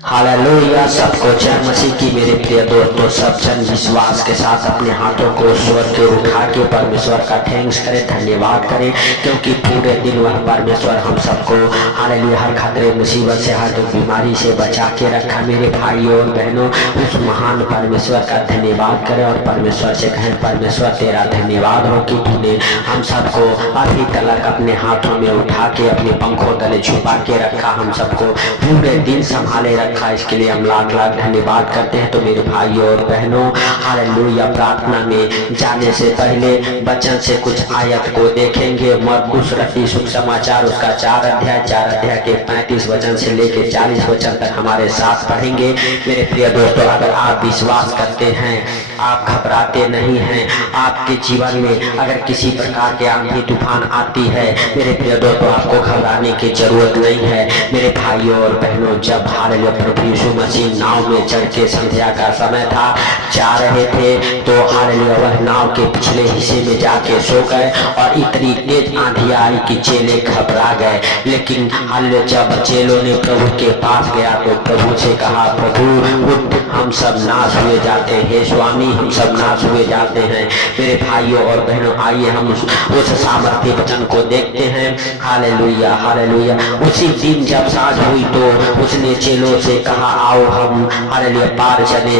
Hallelujah. सबको जय मसीह की। मेरे प्रिय दोस्तों, सब जन विश्वास के साथ अपने हाथों को स्वर के उठा के परमेश्वर का थैंक्स करें, धन्यवाद करें, क्योंकि पूरे दिन वह परमेश्वर हम सबको हालेलुया हर खतरे मुसीबत से, हर दुख बीमारी से बचा के रखा। मेरे भाइयों और बहनों, उस महान परमेश्वर का धन्यवाद करें और परमेश्वर से कहें, परमेश्वर तेरा धन्यवाद हो कि तूने हम सबको अभी तक अपने हाथों में उठा के अपने पंखों तले छुपा के रखा, हम सबको पूरे दिन संभाले रखा। इसके लिए हम लाख लाख धन्यवाद करते हैं। तो मेरे भाइयों और बहनों, हालेलुया, प्रार्थना में जाने से पहले वचन से कुछ आयत को देखेंगे। मरकुस रखी शुभ समाचार उसका 4 अध्याय के 35 वचन से लेकर 40 वचन तक हमारे साथ पढ़ेंगे। मेरे प्रिय दोस्तों, अगर आप विश्वास करते हैं, आप घबराते नहीं हैं, आपके जीवन में अगर किसी प्रकार के आंधी तूफान आती है, मेरे प्रिय दोस्तों, आपको घबराने की जरूरत नहीं है। मेरे भाइयों और बहनों, जब हालेलुया प्रभु यीशु मसीह नाव में चढ़ के संध्या का समय था, जा रहे थे, तो हालेलुया वह नाव के पिछले हिस्से में जाके सो गए और इतनी तेज आंधी आई कि चेले घबरा गए। लेकिन हालेलुया जब चेलों ने प्रभु के पास गया तो प्रभु से कहा, प्रभु उठ, हम सब नाश हुए जाते हैं, स्वामी हम सब नाश हुए जाते हैं। मेरे भाइयों और बहनों, आइए हम उस सामर्थ्य वचन को देखते हैं। Hallelujah hallelujah. उसी दिन जब साँझ हुई तो उसने चेलों से कहा, आओ हम हालेलुया पार चले।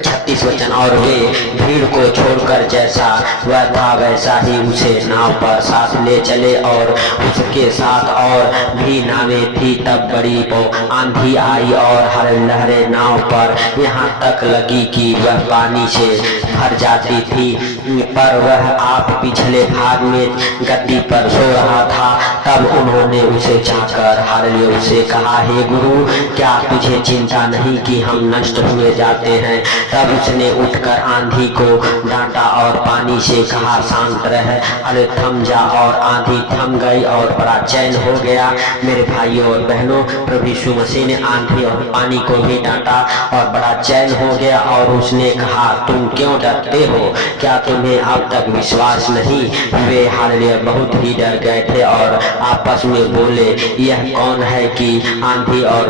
36 वचन, और वे भीड़ को छोड़कर जैसा वह था वैसा ही उसे नाव पर साथ ले चले, और उसके साथ और भी नावें थी। तब बड़ी आंधी आई और हर लहरें नाव पर यहाँ तक लगी कि वह पानी से भर जाती थी, पर वह आप पिछले भाग में गद्दी पर सो रहा था। तब उन्होंने उसे जाकर हालेलुया उसे कहा, हे गुरु, क्या तुझे चिंता नहीं कि हम नष्ट हुए जाते हैं? तब उसने उठकर आंधी को डांटा और पानी से कहा, शांत रह, अरे थम जा, और आंधी थम गई और बड़ा चैन हो गया। मेरे भाइयों और बहनों, प्रभु यीशु मसीह ने आंधी और पानी को भी डांटा और बड़ा चैन हो गया, और उसने कहा, तुम क्यों डरते हो? क्या तुम्हें अब तक विश्वास नहीं? वे हालेलुया बहुत ही डर गए थे और आपस में बोले, यह कौन है कि आंधी और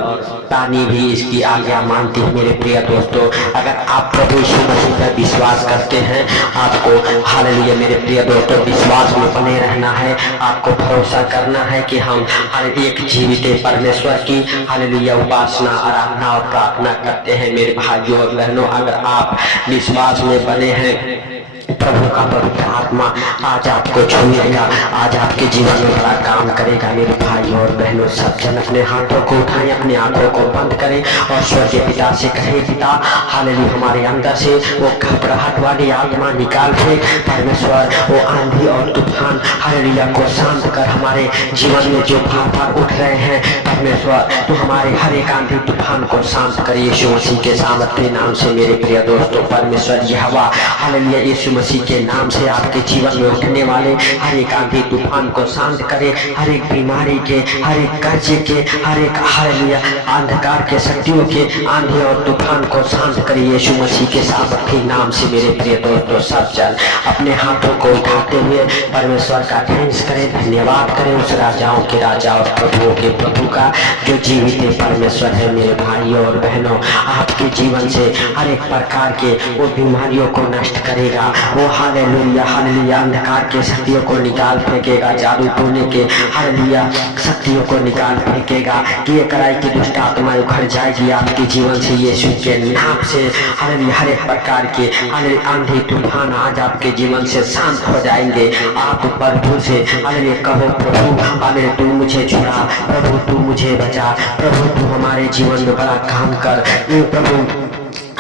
पानी भी इसकी आज्ञा मानती है? मेरे प्रिय दोस्तों, अगर आप प्रभु यीशु मसीह पर विश्वास करते हैं, आपको हालेलुया मेरे प्रिय दोस्तों विश्वास में बने रहना है। आपको भरोसा करना है कि हम हर एक जीवित परमेश्वर की हालेलुया उपासना, आराधना और प्रार्थना करते हैं। मेरे भाइयों और बहनों, अगर आप विश्वास में बने हैं, प्रभु का पवित्र आत्मा आज आपको छूएगा, आज आपके जीवन में बड़ा काम करेगा। मेरे भाई और बहनों, सब जन अपने हाथों को उठाएं, अपने आंखों को बंद करें और स्वर्गीय पिता से कहें, पिता हालेलुया हमारे अंदर से वो घबराहट वाली आत्मा निकाल दे। परमेश्वर वो आंधी और तूफान हालेलुया को शांत कर, हमारे जीवन में जो भाव उठ रहे हैं, परमेश्वर तो हमारे हर एक आंधी तूफान को शांत कर यीशु मसीह के सामर्थ्य नाम से। मेरे प्रिय दोस्तों, परमेश्वर यहोवा हालेलुया यीशु मसीह के नाम से आपके जीवन में उठने वाले हर एक आंधी तूफान को शांत करे, हर एक बीमारी के, हर एक कर्जे के, हर एक हालेलुया अंधकार के शक्तियों के आंधी और तूफान को शांत करे यीशु मसीह के सामर्थ्य नाम से। मेरे प्रिय दोस्तों, सब जन अपने हाथों को उठाते हुए परमेश्वर का थैंक्स करें, धन्यवाद करें उस राजाओं के राजा और प्रभुओं के प्रभु का जो जीवित परमेश्वर है। मेरे भाइयों और बहनों, आपके जीवन से हर एक प्रकार के वो बीमारियों को नष्ट करेगा, वो हालेलुया हालेलुया अंधकार के शक्तियों को निकाल फेंकेगा, जादू टोने के हालेलुया शक्तियों को निकाल फेंकेगा, कि ये कराई की दुष्ट आत्मा उखड़ जाएगी आपके जीवन से यीशु के नाम से। हालेलुया हर एक प्रकार के आंधी तूफान आज आपके जीवन से शांत हो जाएंगे। आप प्रभु से हालेलुया कहो, प्रभु हालेलुया तू मुझे छुड़ा, प्रभु तू मुझे बचा, प्रभु तू हमारे जीवन में बड़ा काम कर, प्रभु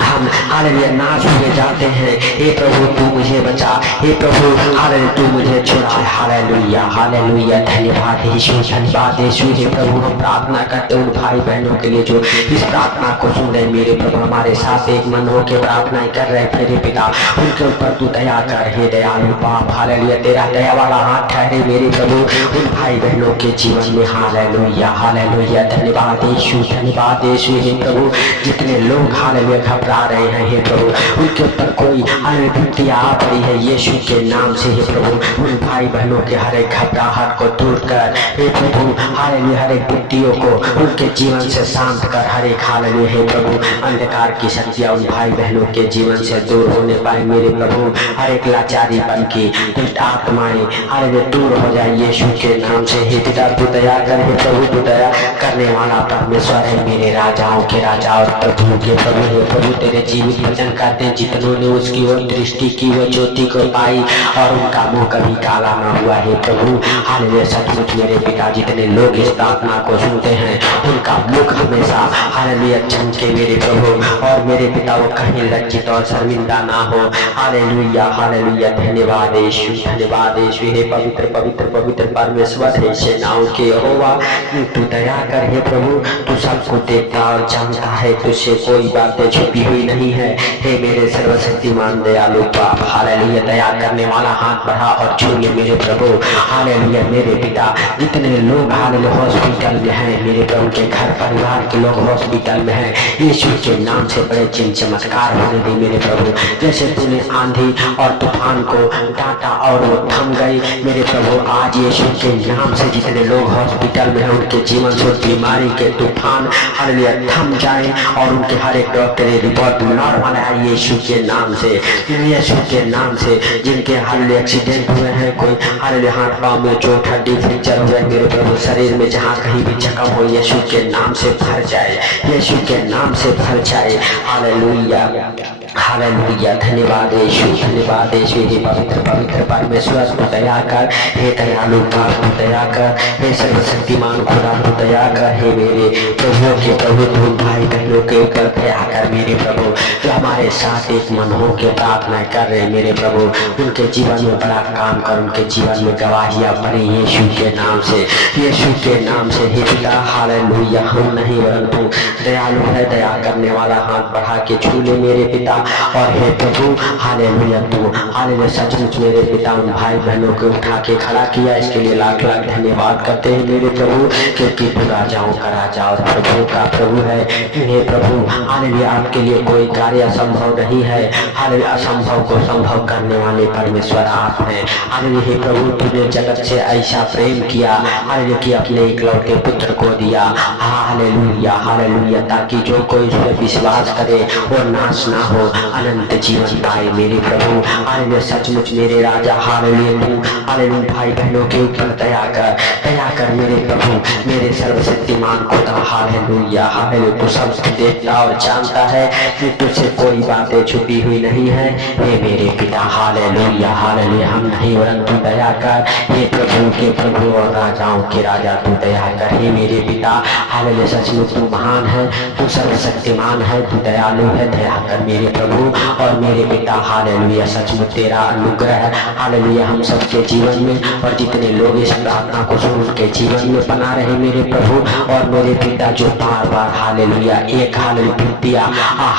हम हालेलुया नाश हुए जाते हैं, हे प्रभु तू मुझे बचा, हे प्रभु हालेलुया तू मुझे छुड़ा। हालेलुया हालेलुया धन्यवाद यीशु, धन्यवाद यीशु। हे प्रभु हम प्रार्थना करते उन भाई बहनों के लिए जो इस प्रार्थना को सुन रहे, मेरे प्रभु हमारे साथ एक मन होकर प्रार्थना कर रहे मेरे पिता, उनके ऊपर तू दया कर, हे दयालु बाप। हालेलुया तेरा दया वाला हाथ ठहरे मेरे प्रभु उन भाई बहनों के जीवन में। हालेलुया हालेलुया धन्यवाद यीशु, धन्यवाद यीशु। हे प्रभु जितने लोग हालेलुया घबरा रहे हैं हे प्रभु, उनके ऊपर कोई विपत्तियां आ पड़ी है यीशु के नाम से हे प्रभु, उन भाई बहनों के हर एक घबराहट को दूर कर हे प्रभु, हालेलुया हर एक विपत्तियों को उनके जीवन से शांत कर, हर एक हालेलुया हे प्रभु, अंधकार की शक्तियां उन भाई बहनों के जीवन से दूर होने पाए मेरे प्रभु, हर एक लाचारी बन की दुष्ट आत्माएं हालेलुया दूर हो जाए यीशु के नाम से हे पिता, तू दया कर हे प्रभु, तू दया करने वाला परमेश्वर है, मेरे राजाओं के राजा और प्रभु के प्रभु हे प्रभु, तेरे जीवित वचन कहते हैं जितनों ने उसकी ओर दृष्टि की वो ज्योति को पाई और उनका मुंह कभी काला न हुआ हे प्रभु, हालेलुया सचमुच मेरे पिता जितने लोग इस प्रार्थना को सुनते हैं उनका मुख हमेशा हालेलुया चमके मेरे प्रभु, और मेरे पिता वो कहीं लज्जित और शर्मिंदा ना हो, हालेलुया हालेलुया, धन्यवाद यीशु, धन्यवाद यीशु, हे पवित्र पवित्र पवित्र परमेश्वर हे सेनाओं के यहोवा, तू दया कर हे प्रभु, तू सबको देखता और जानता है, तुझसे कोई बातें छुपी हुई नहीं है, हे मेरे सर्वशक्तिमान दयालु बाप, हालेलुया दया करने वाला हाथ बढ़ा और छू ले मेरे प्रभु, हालेलुया मेरे पिता जितने लोग हालेलुया हॉस्पिटल में हैं मेरे प्रभु के घर परिवार के लोग हॉस्पिटल में हैं, यीशु के नाम से बड़े चिन्ह चमत्कार होने दे मेरे प्रभु, जैसे तूने आंधी और तूफान को डांटा और वो थम गई मेरे प्रभु, आज यीशु के नाम से जितने लोग हॉस्पिटल में हैं उनके जीवन से बीमारी के तूफान हालेलुया थम जाए और उनके हर एक डॉक्टरी रिपोर्ट नॉर्मल है यीशु के नाम से, यीशु के नाम से, जिनके हालेलुया एक्सीडेंट हुए हैं, कोई हालेलुया हाथ पांव में चोट हड्डी फ्रैक्चर हुए मेरे प्रभु, शरीर में जहाँ कहीं भी जख्म हो यीशु के नाम से भर जाए, यीशु के नाम से भर जाए, हालेलुया हालेलुया, धन्यवाद यीशु, धन्यवाद यीशु, हे पवित्र पवित्र परमेश्वर तू दया कर, हे दयालु बाप तू दया कर, हे सर्वशक्तिमान खुदा तू दया कर, हे मेरे प्रभु के प्रभु तू भाई बहनों के ऊपर दया कर मेरे प्रभु, जो हमारे साथ एक मन हो के प्रार्थना कर रहे मेरे प्रभु, उनके जीवन में बड़ा काम कर, उनके जीवन में गवाहियां बने यीशु के नाम से, यीशु के नाम से हे पिता, हालेलुया हम नहीं वरन तू दयालु है, दया करने वाला हाथ बढ़ा के छू ले मेरे पिता, और हे प्रभु हालेलुया तू हालेलुया सचमुच मेरे पिता उन भाई बहनों को उठा के खड़ा किया, इसके लिए लाख लाख धन्यवाद करते हैं मेरे प्रभु, क्योंकि तू राजाओं का राजा और प्रभु का प्रभु है, हे प्रभु हालेलुया आपके लिए कोई कार्य असंभव नहीं है, हालेलुया असंभव को संभव करने वाले परमेश्वर आप हैं, हालेलुया हे प्रभु तूने जगत से ऐसा प्रेम किया हालेलुया कि अपने इकलौते पुत्र को दिया, हालेलुया हालेलुया, ताकि जो कोई उस पर विश्वास करे वो नाश ना हो अनंत जीवन पाए मेरे प्रभु, हालेलुया सचमुच मेरे राजा, हालेलुया तू हालेलुया भाई बहनों के ऊपर दया कर मेरे प्रभु, मेरे सर्वशक्तिमान खुदा, हालेलुया हालेलुया तू सब देखता और जानता है कि तुझसे कोई बातें छुपी हुई नहीं है, हे मेरे पिता, हालेलुया हालेलुया हम नहीं वरन तू दया कर, हे प्रभु के प्रभु और राजाओं के राजा तू दया कर, हे मेरे पिता, हालेलुया सचमुच तू महान है, तू सर्वशक्तिमान है, तू दयालु है, दया कर मेरे प्रभु और मेरे पिता, हालेलुया सचमुच तेरा अनुग्रह हालेलुया हम सबके जीवन में और जितने लोग इस प्रार्थना को सुन के जीवन में बना रहे मेरे प्रभु और मेरे पिता, जो बार बार हालेलुया एक हालेलुया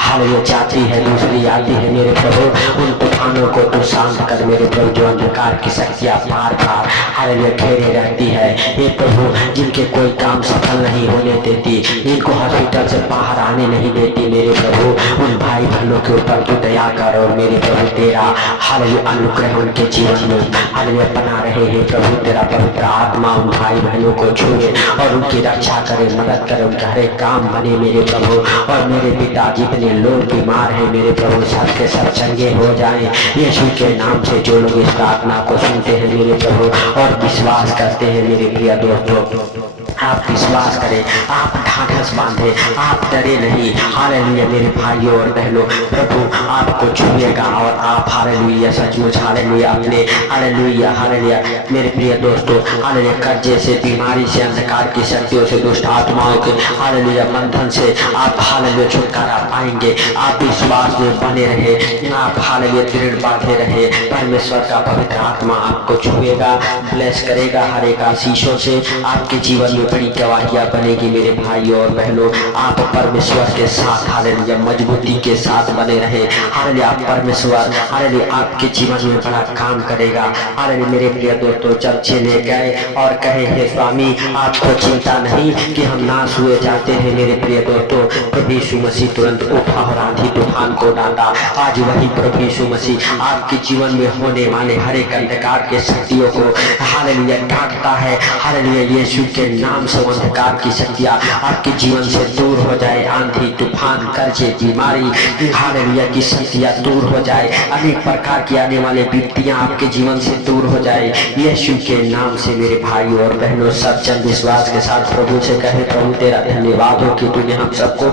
हालेलुया जाती है दूसरी आती है मेरे प्रभु, उन तूफानों को तू शांत कर मेरे प्रभु, जो अंधकार की शक्तियां बार बार हालेलुया घेरे रहती है हे प्रभु, जिनके कोई काम सफल नहीं होने देती, जिनको हॉस्पिटल से बाहर आने नहीं देती मेरे प्रभु, उन भाई बहनों के ऊपर तू दया कर और मेरे प्रभु तेरा हालेलुया अनुग्रह उनके जीवन में हालेलुया बना रहे हे प्रभु, तेरा पवित्र आत्मा उन भाई बहनों को छुए और उनकी रक्षा करे, मदद करे, उनके हर एक काम बने मेरे प्रभु, और मेरे पिता जितने लोग बीमार हैं मेरे प्रभु सबके सब चंगे हो जाएं यीशु के नाम से, जो लोग इस प्रार्थना को सुनते हैं मेरे प्रभु और विश्वास करते हैं मेरे प्रिय दोस्तों, आप विश्वास करें, आप ढाढ़स बांधे, आप डरे नहीं, हालेलुया मेरे भाइयों और बहनों, प्रभु आपको छुएगा और आप हालेलुया सचमुच हालेलुया अपने हालेलुया हालेलुया मेरे प्रिय दोस्तों हालेलुया कर्जे से, बीमारी से, अंधकार की शक्तियों से, दुष्ट आत्माओं के हालेलुया बंधन से आप हालेलुया छुटकारा पाएंगे, आप विश्वास में बने रहे, आप हालेलुया दृढ़ बांधे रहे, परमेश्वर का पवित्र आत्मा आपको छुएगा, ब्लेस करेगा, हर एक आशीषों से आपके जीवन में बड़ी गवाहियां बनेगी मेरे भाइयों और बहनों। आप परमेश्वर के साथ हालेलुया मजबूती के साथ बने रहे। हालेलुया आप परमेश्वर हालेलुया आपके जीवन में बड़ा काम करेगा। हालेलुया मेरे प्रिय दोस्तों, जब चले गए और कहे हे स्वामी आपको चिंता नहीं कि हम नाश हुए जाते हैं, मेरे प्रिय दोस्तों प्रभु यीशु मसीह तुरंत उठा और आंधी तूफान को डांटा। आज वही प्रभु यीशु मसीह आपके जीवन में होने वाले हर एक अंधकार के शक्तियों को हालेलुया डांटता है। हालेलुया यीशु के नाम से अंधकार की शक्तियां आपके जीवन से दूर हो जाए। आंधी तूफान कर्जे बीमारी हालेलुया की शक्तियां दूर हो जाए। अनेक प्रकार की आने वाले विपत्तियां आपके जीवन से दूर हो जाए यीशु के नाम से। मेरे भाई और बहनों सब जन विश्वास के साथ प्रभु से कहे प्रभु तेरा धन्यवाद हो कि तूने हम सबको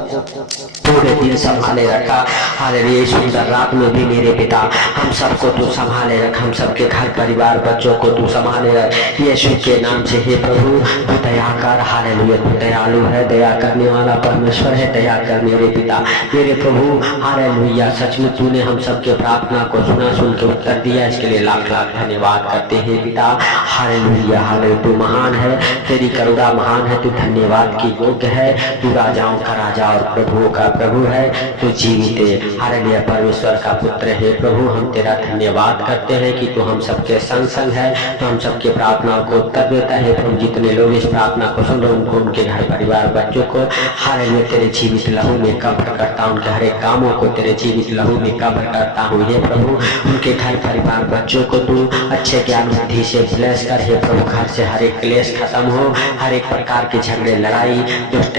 पूरे दिन संभाले रखा। हालेलुया सुंदर रात में भी मेरे पिता हम सबको तू संभाले रख। हम सबके घर परिवार बच्चों को तू संभाले रख यीशु के नाम से। हे प्रभु तू दया कर। हालेलुया तू दयालु है, दया करने वाला परमेश्वर है। दया कर मेरे पिता मेरे प्रभु। हालेलुया सच में तूने हम सबके प्रार्थना को सुना, सुन के उत्तर दिया, इसके लिए लाख लाख धन्यवाद करते हैं पिता। हालेलुया हालेलुया तू महान है, तेरी करुणा महान है, तू धन्यवाद की योग्य है। तू राजाओं का राजा और प्रभुओं का प्रभु है, तू जीवित है। हालेलुया परमेश्वर का पुत्र है प्रभु। हम तेरा धन्यवाद करते हैं कि तू हम सबके संग संग है, तो हम सबके प्रार्थनाओं को उत्तर देता है प्रभु। जितने लोग इस प्रार्थना को सुन रहे उनको, उनके घर परिवार बच्चों को हालेलुया तेरे जीवित लहू में कब्र करता हूं। उनके हर एक कामों को तेरे जीवित लहू में कब्र करता हूँ हे प्रभु। उनके घर परिवार बच्चों को तू अच्छे ज्ञान बुद्धि से ब्लेस कर हे प्रभु। घर से हर एक क्लेश खत्म हो, हर एक प्रकार के झगड़े लड़ाई दुष्ट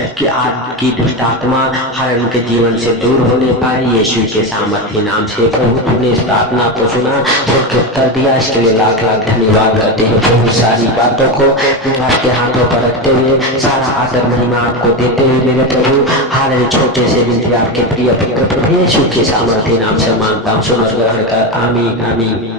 की दुष्ट आत्मा हर उनके जीवन से दूर होने पाए यीशु के सामर्थ्य नाम से। प्रभु तूने इस प्रार्थना को सुना, उनके उत्तर दिया, इसके लिए लाख लाख धन्यवाद करते हैं प्रभु। सारी बातों को आपके हाथों पर रखते हुए सारा आदर महिमा आपको देते हुए मेरे प्रभु हालेलुया छोटे से विनती आपके प्रिय पुत्र प्रभु यीशु के सामर्थ्य नाम से मांगता हूँ, सुन और ग्रहण कर। आमीन आमीन।